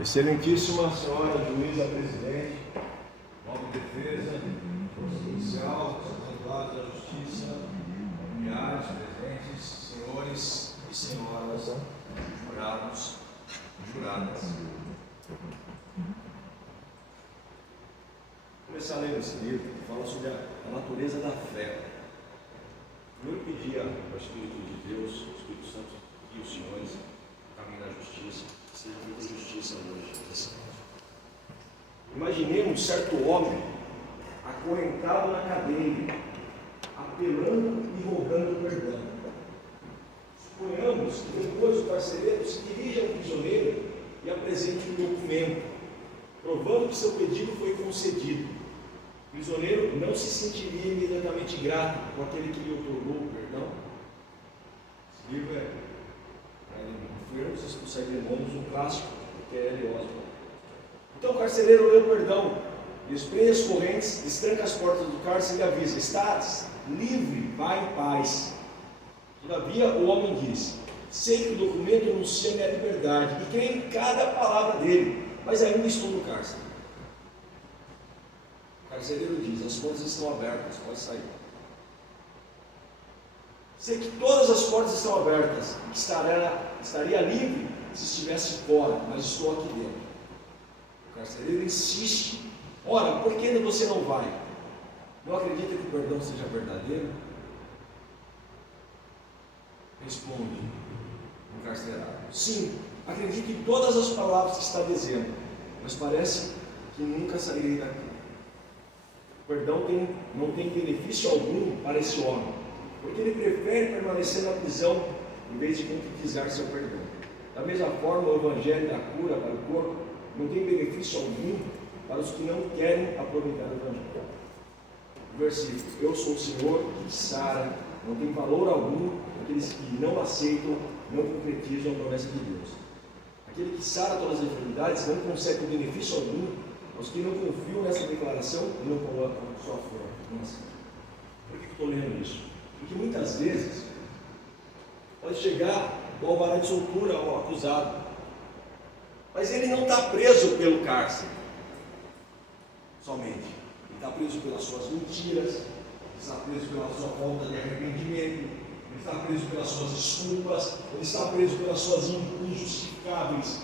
Excelentíssima senhora juíza presidente, nobre defesa, policial, advogados da justiça, familiares, presentes, senhores e senhoras, jurados e juradas. Vou começar lendo esse livro que fala sobre a natureza da fé. Primeiro pedir ao Espírito de Deus, ao Espírito Santo e os senhores, o caminho da justiça, seja muita justiça hoje. Imaginemos um certo homem acorrentado na cadeia, apelando e rogando perdão. Suponhamos que depois o carcereiro se dirija ao prisioneiro e apresente um documento, provando que seu pedido foi concedido. O prisioneiro não se sentiria imediatamente grato com aquele que lhe otorgou o perdão? Esse livro é Enfermos, Expulsar Demônios, um clássico, que é L. Oswald. Então o carcereiro lê o perdão, desprende as correntes, destranca as portas do cárcere e avisa: estás livre, vai em paz. Todavia o homem diz: sei que o documento anuncia minha liberdade e creio em cada palavra dele, mas ainda estou no cárcere. O carcereiro diz: as portas estão abertas, pode sair. Sei que todas as portas estão abertas, estaria livre se estivesse fora, mas estou aqui dentro. O carcereiro insiste: ora, por que você não vai? Não acredita que o perdão seja verdadeiro? Responde o carcerário: sim, acredito em todas as palavras que está dizendo, mas parece que nunca sairei daqui. O perdão não tem benefício algum para esse homem, porque ele prefere permanecer na prisão em vez de concretizar seu perdão. Da mesma forma, o evangelho da cura para o corpo não tem benefício algum para os que não querem aproveitar o evangelho. O versículo: eu sou o Senhor que sara, não tem valor algum aqueles que não aceitam, não concretizam a promessa de Deus. Aquele que sara todas as enfermidades não consegue benefício algum aos que não confiam nessa declaração e não colocam sua fé. Por que eu estou lendo isso? Porque muitas vezes pode chegar o alvará de soltura ao acusado, mas ele não está preso pelo cárcere somente. Ele está preso pelas suas mentiras, ele está preso pela sua falta de arrependimento, ele está preso pelas suas desculpas, ele está preso pelas suas injustificáveis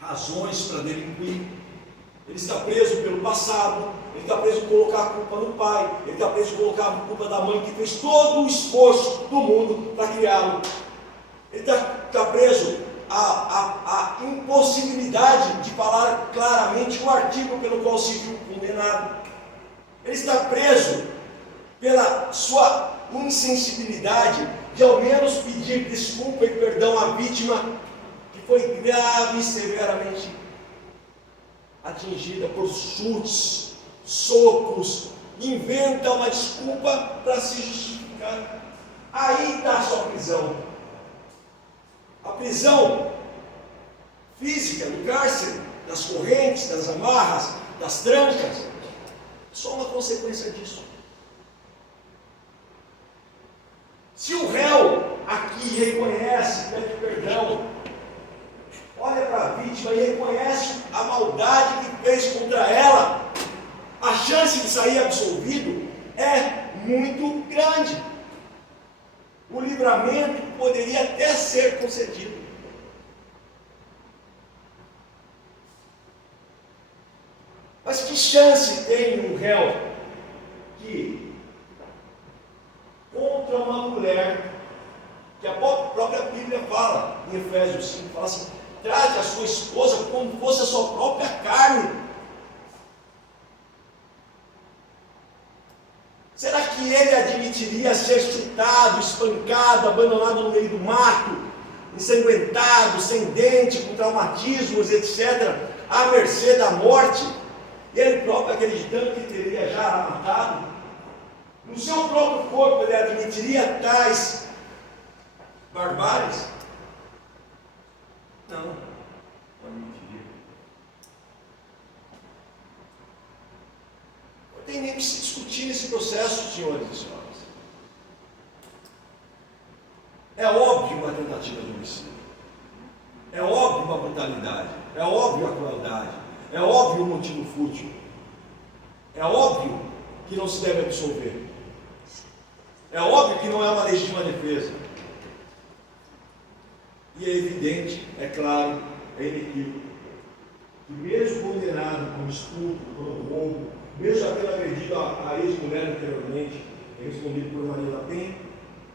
razões para delinquir. Ele está preso pelo passado, ele está preso por colocar a culpa no pai, ele está preso por colocar a culpa da mãe que fez todo o esforço do mundo para criá-lo. Ele está preso à impossibilidade de falar claramente o artigo pelo qual se viu condenado. Ele está preso pela sua insensibilidade de ao menos pedir desculpa e perdão à vítima que foi grave e severamente atingida por chutes, socos, inventa uma desculpa para se justificar. Aí está a sua prisão. A prisão física do cárcere, das correntes, das amarras, das trancas, só uma consequência disso. Se o réu aqui reconhece, pede perdão, olha para a vítima e reconhece a maldade que fez contra ela, a chance de sair absolvido é muito grande. O livramento poderia até ser concedido. Mas que chance tem um réu que, contra uma mulher, que a própria Bíblia fala, em Efésios 5, fala assim: trate a sua esposa como fosse a sua própria carne. Será que ele admitiria ser chutado, espancado, abandonado no meio do mato, ensanguentado, sem dente, com traumatismos, etc., à mercê da morte? E ele próprio, acreditando que teria já matado? No seu próprio corpo ele admitiria tais barbáries? Não, não admitiria. Não tem nem que se discutir nesse processo, senhores e senhoras. É óbvio uma tentativa de homicídio. É óbvio a brutalidade, é óbvio a crueldade, é óbvio o motivo fútil, é óbvio que não se deve absolver, é óbvio que não é uma legítima defesa. E é evidente, é claro, é inequívoco, que mesmo condenado por estupro, por roubo, mesmo já tendo agredido a ex-mulher anteriormente, respondido por Maria da Penha,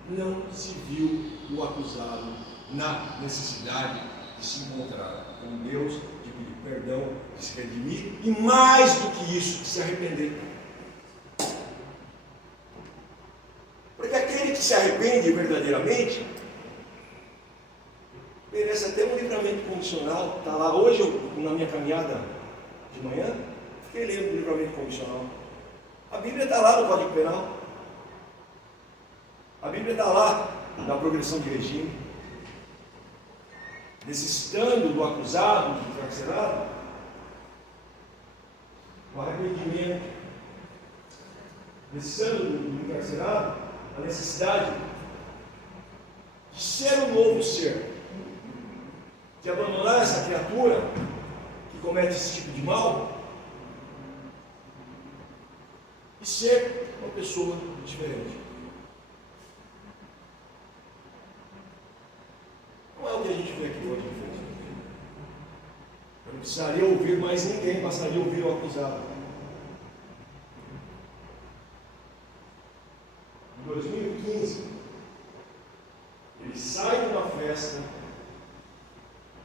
não se viu o acusado na necessidade de se encontrar com Deus, de pedir perdão, de se redimir, e mais do que isso, de se arrepender. Porque aquele que se arrepende verdadeiramente merece até um livramento condicional. Está lá hoje, na minha caminhada de manhã, fiquei lendo o livramento condicional. A Bíblia está lá no Código Penal. A Bíblia está lá na progressão de regime. Necessitando do acusado, do encarcerado, o arrependimento. Necessitando do encarcerado, a necessidade de ser um novo ser, de abandonar essa criatura que comete esse tipo de mal e ser uma pessoa diferente. Não é o que a gente vê aqui hoje, infelizmente. Eu não precisaria ouvir mais ninguém, bastaria ouvir o acusado. Em 2015, ele sai de uma festa.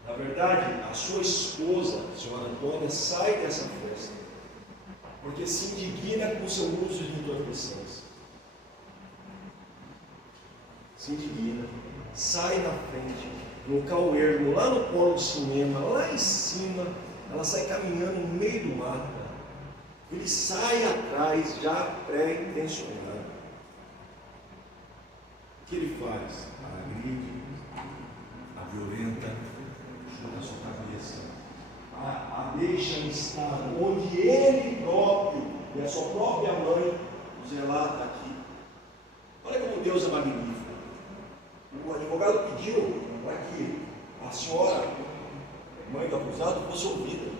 Na verdade, a sua esposa, a senhora Antônia, sai dessa festa porque se indigna com o seu uso de entorpecentes. Se indigna, sai na frente, no cauermo, lá no polo de cinema, lá em cima, ela sai caminhando no meio do mato. Ele sai atrás, já pré-intencionado. O que ele faz? A agride, a violenta, na sua cabeça, a deixa em estado onde ele próprio e a sua própria mãe nos relata aqui. Olha como Deus é magnífico. O advogado pediu para que a senhora, mãe do acusado, fosse ouvida.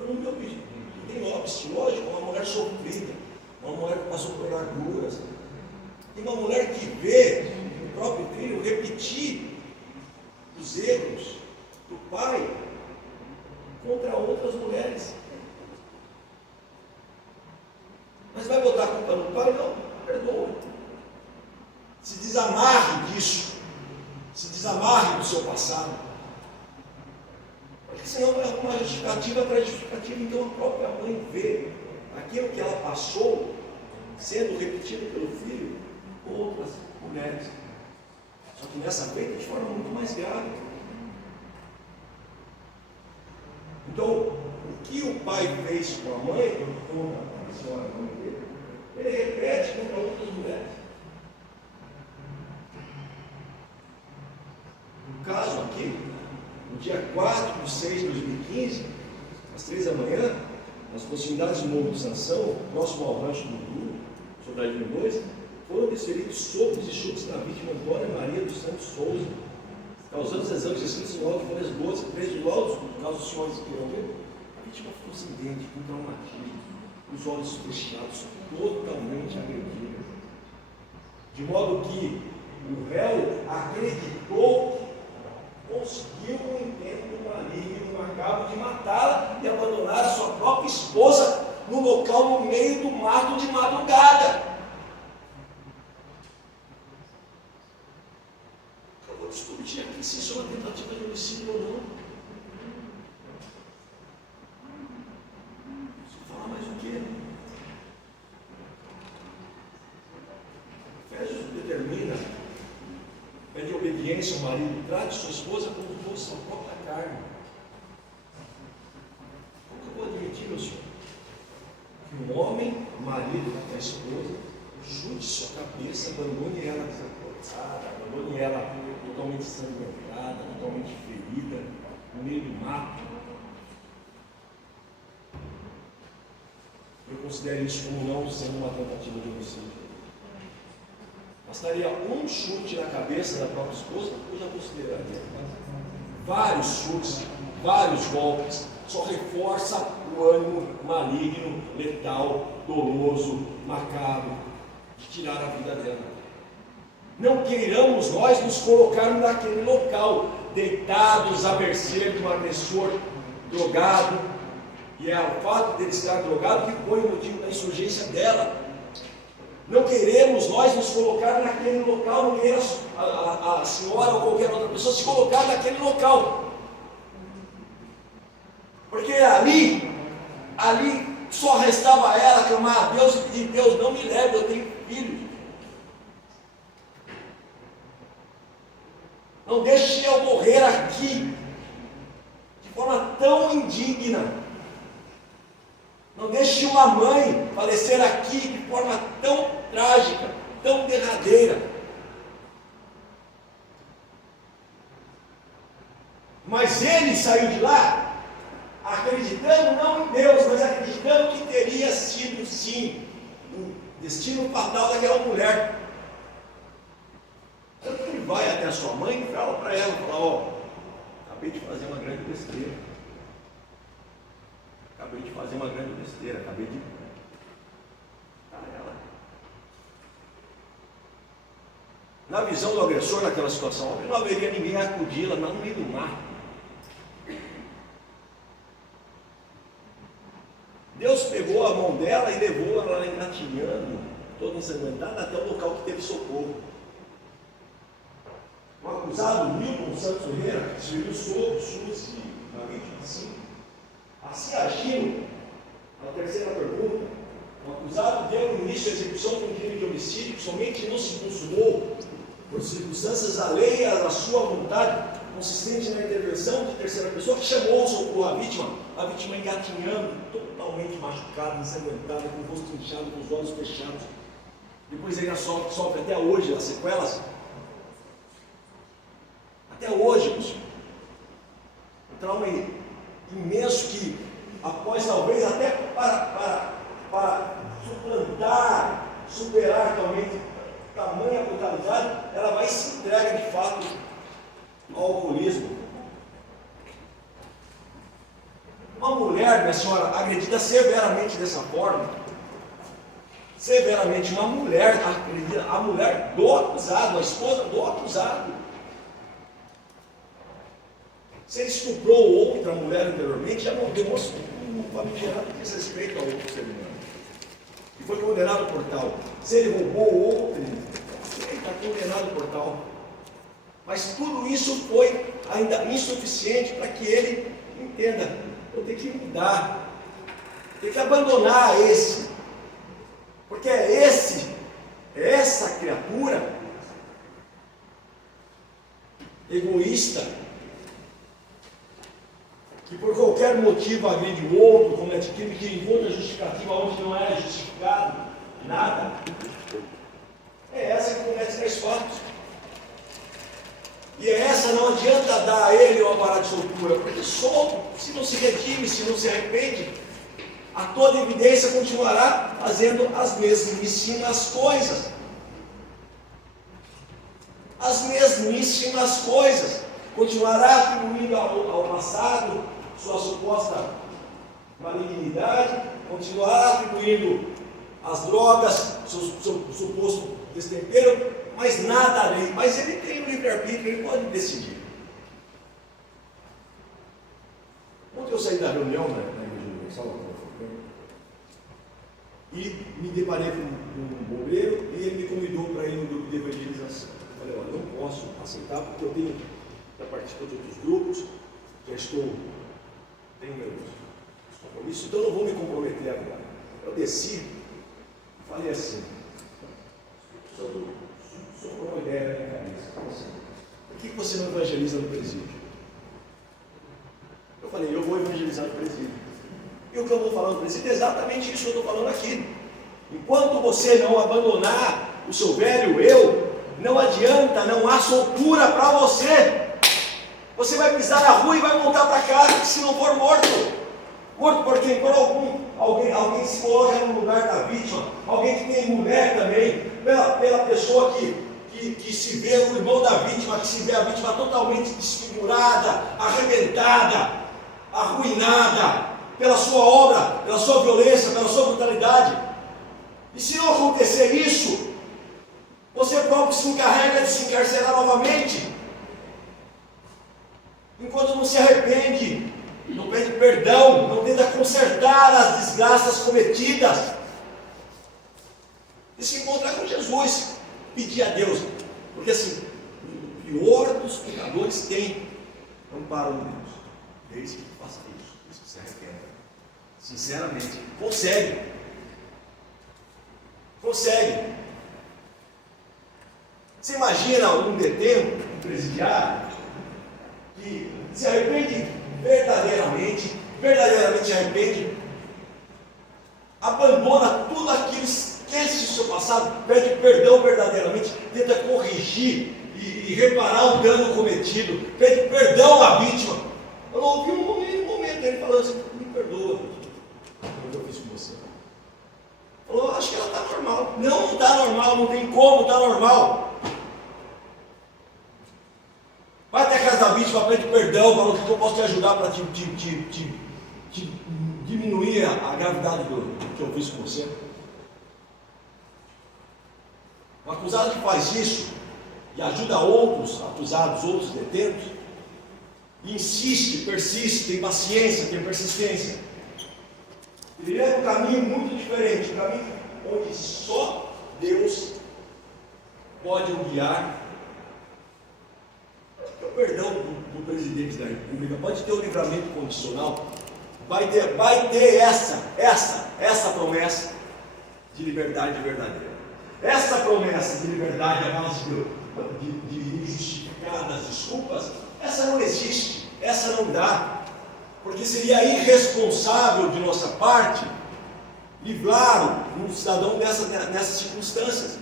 Eu não me ouvi. Tem óbice, lógico, uma mulher sofrida, uma mulher que passou por agruras. Tem uma mulher que vê o próprio filho repetir os erros do pai contra outras mulheres. Mas vai botar a culpa no pai? Não, perdoa. Se desamarre disso. Se desamarre do seu passado. Porque senão vai arrumar justificativa para justificativa. Então a própria mãe vê aquilo que ela passou sendo repetido pelo filho por outras mulheres. Só que nessa feita de forma muito mais grave. Então, o que o pai fez com a mãe, com a senhora, a mãe dele, ele repete contra outras mulheres. No caso aqui, no dia 4 de 6 de 2015, às 3 da manhã, nas proximidades do Morro de Sansão, próximo ao rancho do Duro, Sobradinho 2, foram desferidos socos e chutes na vítima Antônia Maria dos Santos Souza, causando os exames escritos em laudo de folhas 12, 3 de laudos, no caso os senhores queiram ver, a vítima ficou sem dente, com traumatismo, os olhos fechados, totalmente agredidos. De modo que o réu acreditou que conseguiu um intento maligno, acabo de matá-la e abandonar a sua própria esposa no local no meio do mato de madrugada. Eu vou discutir aqui se isso é uma tentativa de homicídio ou não. Você fala mais o quê? Efésios determina, pede obediência ao marido, trate sua esposa como fosse sua própria carne. Como que eu vou admitir, meu senhor? Que um homem, marido da esposa, chute sua cabeça, abandone ela desacortada, abandone ela totalmente sanguentada, totalmente ferida, no meio do mato. Eu considero isso como não sendo uma tentativa de homicídio. Bastaria um chute na cabeça da própria esposa, eu já consideraria. vários chutes, vários golpes, só reforça o ânimo maligno, letal, doloso, macabro, de tirar a vida dela. Não queiramos nós nos colocarmos naquele local, deitados à mercê de um agressor drogado, e é o fato dele estar drogado que foi o motivo da insurgência dela. Não queremos nós nos colocar naquele local, não queremos a senhora ou qualquer outra pessoa se colocar naquele local. Porque ali só restava ela clamar a Deus e pedir: Deus, não me leve, eu tenho filhos. Não deixe eu morrer aqui de forma tão indigna. Não deixe uma mãe falecer aqui de forma tão trágica, tão derradeira. Mas ele saiu de lá acreditando não em Deus, mas acreditando que teria sido sim o destino fatal daquela mulher. Tanto que ele vai até a sua mãe e fala para ela, ó, acabei de fazer uma grande besteira. Acabei de ela. Na visão do agressor naquela situação, não haveria ninguém a acudi-la no meio do mar. Deus pegou a mão dela e levou ela lá engatinhando, toda ensanguentada, até o local que teve socorro. O acusado Milton Santos Ferreira serviu sogro, SUS e uma vítima assim agindo. Na terceira pergunta, o acusado deu início à execução de um crime de homicídio que somente não se consumou por circunstâncias alheias à sua vontade, consistente na intervenção de terceira pessoa que chamou o socorro à vítima engatinhando, totalmente machucada, ensanguentada, com o rosto inchado, com os olhos fechados. Depois ainda sofre até hoje as sequelas. Até hoje, pessoal. Um trauma imenso que, após talvez até para suplantar, superar totalmente tamanha brutalidade, ela vai se entregar de fato ao alcoolismo. Uma mulher, minha senhora, agredida severamente dessa forma, uma mulher agredida, a mulher do acusado, a esposa do acusado. Se ele estuprou outra mulher anteriormente, já não demonstrou um famigerado desrespeito ao outro ser humano. E foi condenado por tal. Se ele roubou outra, ele está condenado por tal. Mas tudo isso foi ainda insuficiente para que ele entenda: eu tenho que mudar, tenho que abandonar esse. Porque é essa criatura egoísta, que por qualquer motivo agride o outro, comete crime que encontra justificativa onde não é justificado nada, é essa que comete três fatos. E essa não adianta dar a ele o alvará de soltura, porque solto, se não se redime, se não se arrepende, a toda evidência continuará fazendo as mesmíssimas coisas. As mesmíssimas coisas. Continuará atribuindo ao passado sua suposta malignidade, continuará atribuindo às drogas seu suposto destempero, mas nada além. Mas ele tem o livre-arbítrio, ele pode decidir. Ontem eu saí da reunião na Igreja Universal e me deparei com um obreiro e ele me convidou para ir no grupo de evangelização. Eu falei: olha, eu não posso aceitar porque eu já participo de outros grupos, tenho meus compromissos, então eu não vou me comprometer agora. Eu desci e falei assim: sobrou uma ideia na minha cabeça. Assim, por que você não evangeliza no presídio? Eu falei: eu vou evangelizar no presídio. E o que eu vou falar no presídio é exatamente isso que eu estou falando aqui. Enquanto você não abandonar o seu velho eu, não adianta, não há soltura para você. Você vai pisar na rua e vai voltar para casa se não for morto. Morto por quem? Por alguém se coloca no lugar da vítima, alguém que tem mulher também, pela pessoa que que se vê o irmão da vítima, que se vê a vítima totalmente desfigurada, arrebentada, arruinada pela sua obra, pela sua violência, pela sua brutalidade. E se não acontecer isso, você próprio se encarrega de se encarcerar novamente, enquanto não se arrepende, não pede perdão, não tenta consertar as desgraças cometidas, e se encontrar com Jesus, pedir a Deus, porque assim, o pior dos pecadores tem amparo de Deus, desde que faça isso, desde que se arrependa, sinceramente, consegue. Você imagina um detento, um presidiário, que se arrepende verdadeiramente se arrepende, abandona tudo aquilo, esquece o seu passado, pede perdão verdadeiramente, tenta corrigir e reparar o dano cometido, pede perdão à vítima. Eu não ouvi um momento ele falando assim: me perdoa, o que eu fiz com você. Falou: acho que ela está normal. Não está normal, não tem como estar normal. Vai até a casa da vítima, pede perdão, fala: o que eu posso te ajudar para te diminuir a gravidade do que eu fiz com você. Um acusado que faz isso e ajuda outros acusados, outros detentos, e insiste, persiste, tem paciência, tem persistência, ele leva um caminho muito diferente, um caminho onde só Deus pode o guiar. Pode ter o perdão do presidente da República, pode ter o livramento condicional, vai ter essa promessa de liberdade verdadeira. Essa promessa de liberdade à base de justificadas desculpas, essa não existe, essa não dá, porque seria irresponsável de nossa parte livrar um cidadão nessas circunstâncias.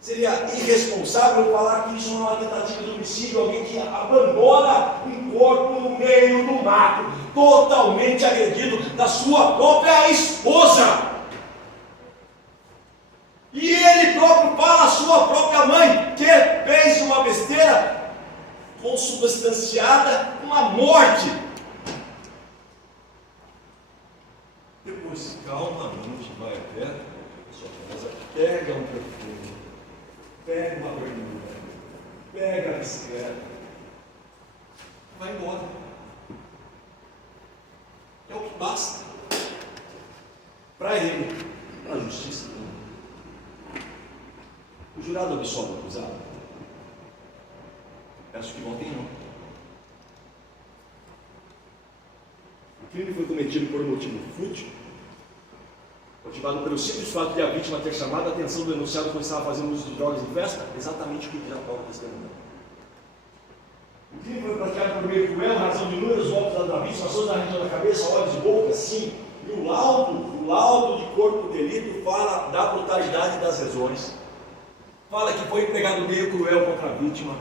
Seria irresponsável falar que isso não é uma tentativa de homicídio, alguém que abandona um corpo no meio do mato, totalmente agredido da sua própria esposa. E ele próprio fala à sua própria mãe que fez uma besteira consubstanciada com a morte. Depois, calmamente, vai até a sua casa, pega um perfume, pega uma verdura, pega a bicicleta, vai embora. É o que basta para ele, para a justiça. O jurado absolve o acusado? Peço que votem não. O crime foi cometido por um motivo fútil, motivado pelo simples fato de a vítima ter chamado a atenção do denunciado quando estava fazendo uso de drogas em festa, exatamente o que já estava testemunhando. O crime foi praticado por meio cruel, razão de inúmeros golpes da vítima, ações na região da cabeça, olhos e boca, sim. E o laudo de corpo de delito fala da brutalidade das lesões. Fala que foi empregado meio cruel contra a vítima.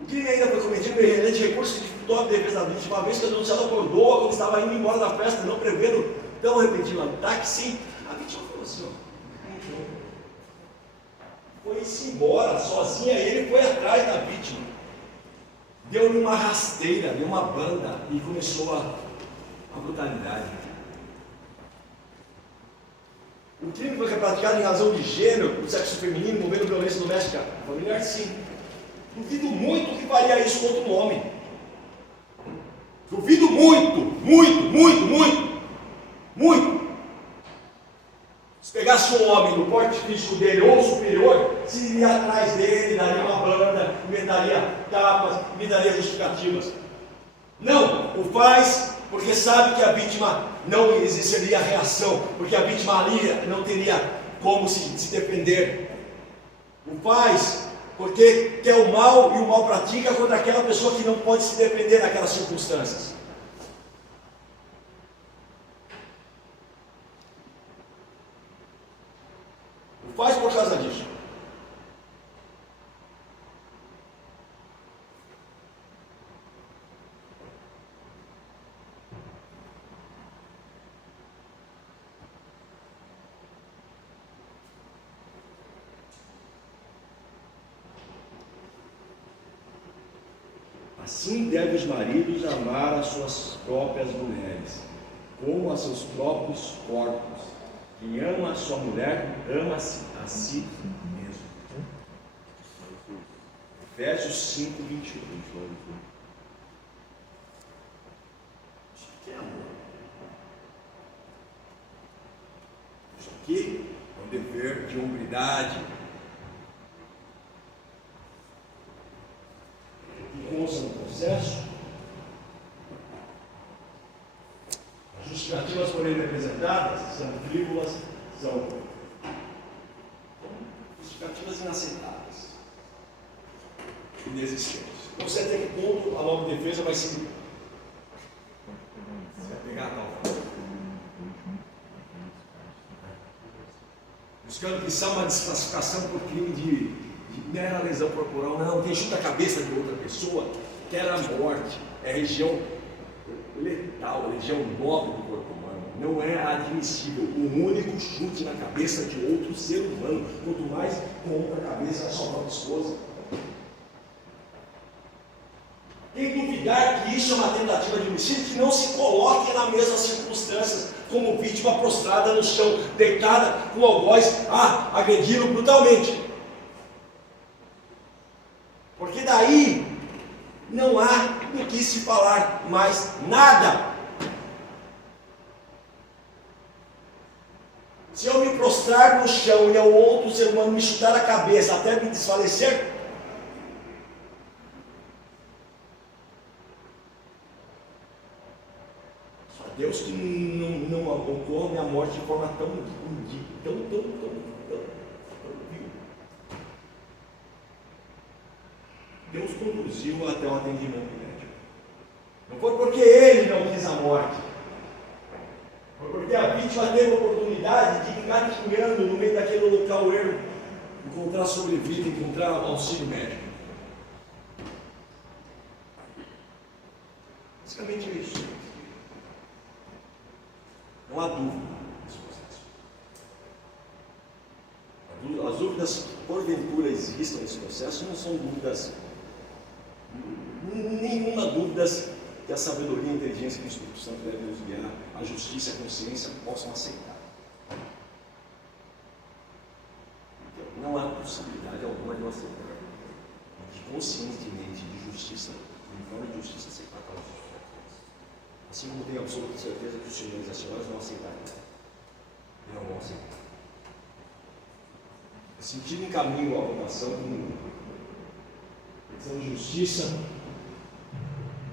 O crime ainda foi cometido mediante recurso que dificultou a defesa da vítima, uma vez que o denunciado acordou quando estava indo embora da festa, não prevendo tão repentino ataque. Sim, a vítima falou assim: foi-se embora sozinha, ele foi atrás da vítima, deu-lhe uma rasteira, deu uma banda e começou a brutalidade. O crime foi praticado em razão de gênero, do sexo feminino, envolvendo violência doméstica familiar, sim. Duvido muito que faria isso contra um homem. Duvido muito. Se pegasse um homem no porte físico dele ou superior, se iria atrás dele, daria uma banda, inventaria tapas, inventaria justificativas. Não, o faz porque sabe que a vítima não existiria reação, porque a vítima ali não teria como se defender. O faz porque quer o mal e o mal pratica contra aquela pessoa que não pode se defender naquelas circunstâncias. O faz por causa disso. Assim devem os maridos amar as suas próprias mulheres, como a seus próprios corpos. Quem ama a sua mulher, ama-se a si mesmo. Efésios 5, 21. Isso aqui é amor. Isso aqui é um dever de hombridade. E consta no processo, as justificativas por ele apresentadas são frívolas, são justificativas inaceitáveis, inexistentes. Não sei até que ponto a nova defesa vai se. Você vai pegar tal. Buscando que isso é uma desclassificação por crime de mera lesão corporal. Não, quem chuta a cabeça de outra pessoa quer a morte. É região letal, região nobre do corpo humano. Não é admissível um único chute na cabeça de outro ser humano, quanto mais contra a cabeça da sua própria esposa. Quem duvidar que isso é uma tentativa de homicídio, que não se coloque nas mesmas circunstâncias, como vítima prostrada no chão, deitada com algoz, agredi-lo brutalmente. Porque daí não há do que se falar mais nada. Se eu me prostrar no chão e ao outro ser humano me chutar a cabeça até me desfalecer, só Deus que não ocorra minha morte de forma tão vil. Deus conduziu até o atendimento médico. Não foi porque ele não quis a morte. Foi porque a vítima teve a oportunidade de engatinhando no meio daquele local ermo, encontrar sobrevida, encontrar auxílio médico. Basicamente é isso. Não há dúvida nesse processo. As dúvidas que porventura existam nesse processo não são dúvidas, nenhuma dúvida que a sabedoria e a inteligência que o Espírito Santo deve nos guiar, a justiça e a consciência possam aceitar. Então, não há possibilidade alguma de eu aceitar, de conscientemente, de justiça, de forma de justiça, aceitar aquelas justificativas. Assim como tenho absoluta certeza que os senhores e as senhoras não aceitarem. E não vão aceitar. Sentir em caminho a vocação de justiça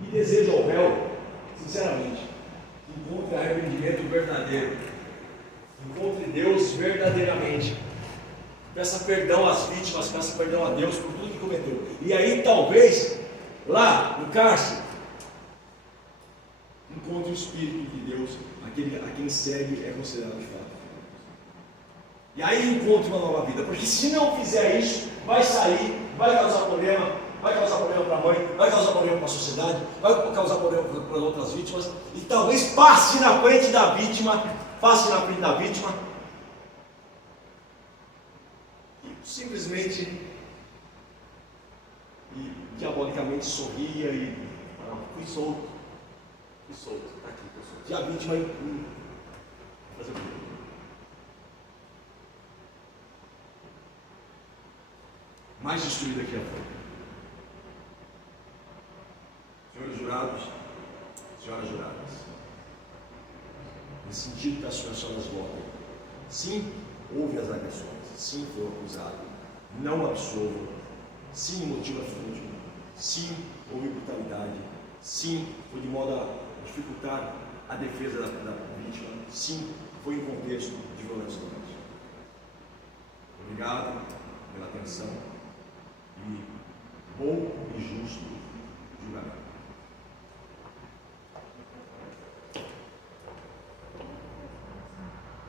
e desejo ao réu, sinceramente, que encontre arrependimento verdadeiro, que encontre Deus verdadeiramente, peça perdão às vítimas, peça perdão a Deus por tudo que cometeu. E aí talvez, lá no cárcere, encontre o Espírito de Deus, a quem segue é considerado de fato. E aí encontre uma nova vida, porque se não fizer isso, vai sair, vai causar problema para a mãe, vai causar problema para a sociedade, vai causar problema para as outras vítimas, e talvez passe na frente da vítima, e simplesmente e diabolicamente sorria e fui solto, está aqui, estou solto. E a vítima fazer o quê? Mais destruída que a foi. Senhores jurados, senhoras juradas, nesse sentido que as senhoras votam, sim, houve as agressões, sim, foi acusado, não absolvo, sim, motivo fútil, sim, houve brutalidade, sim, foi de modo a dificultar a defesa da vítima, sim, foi em contexto de violência doméstica. Obrigado pela atenção.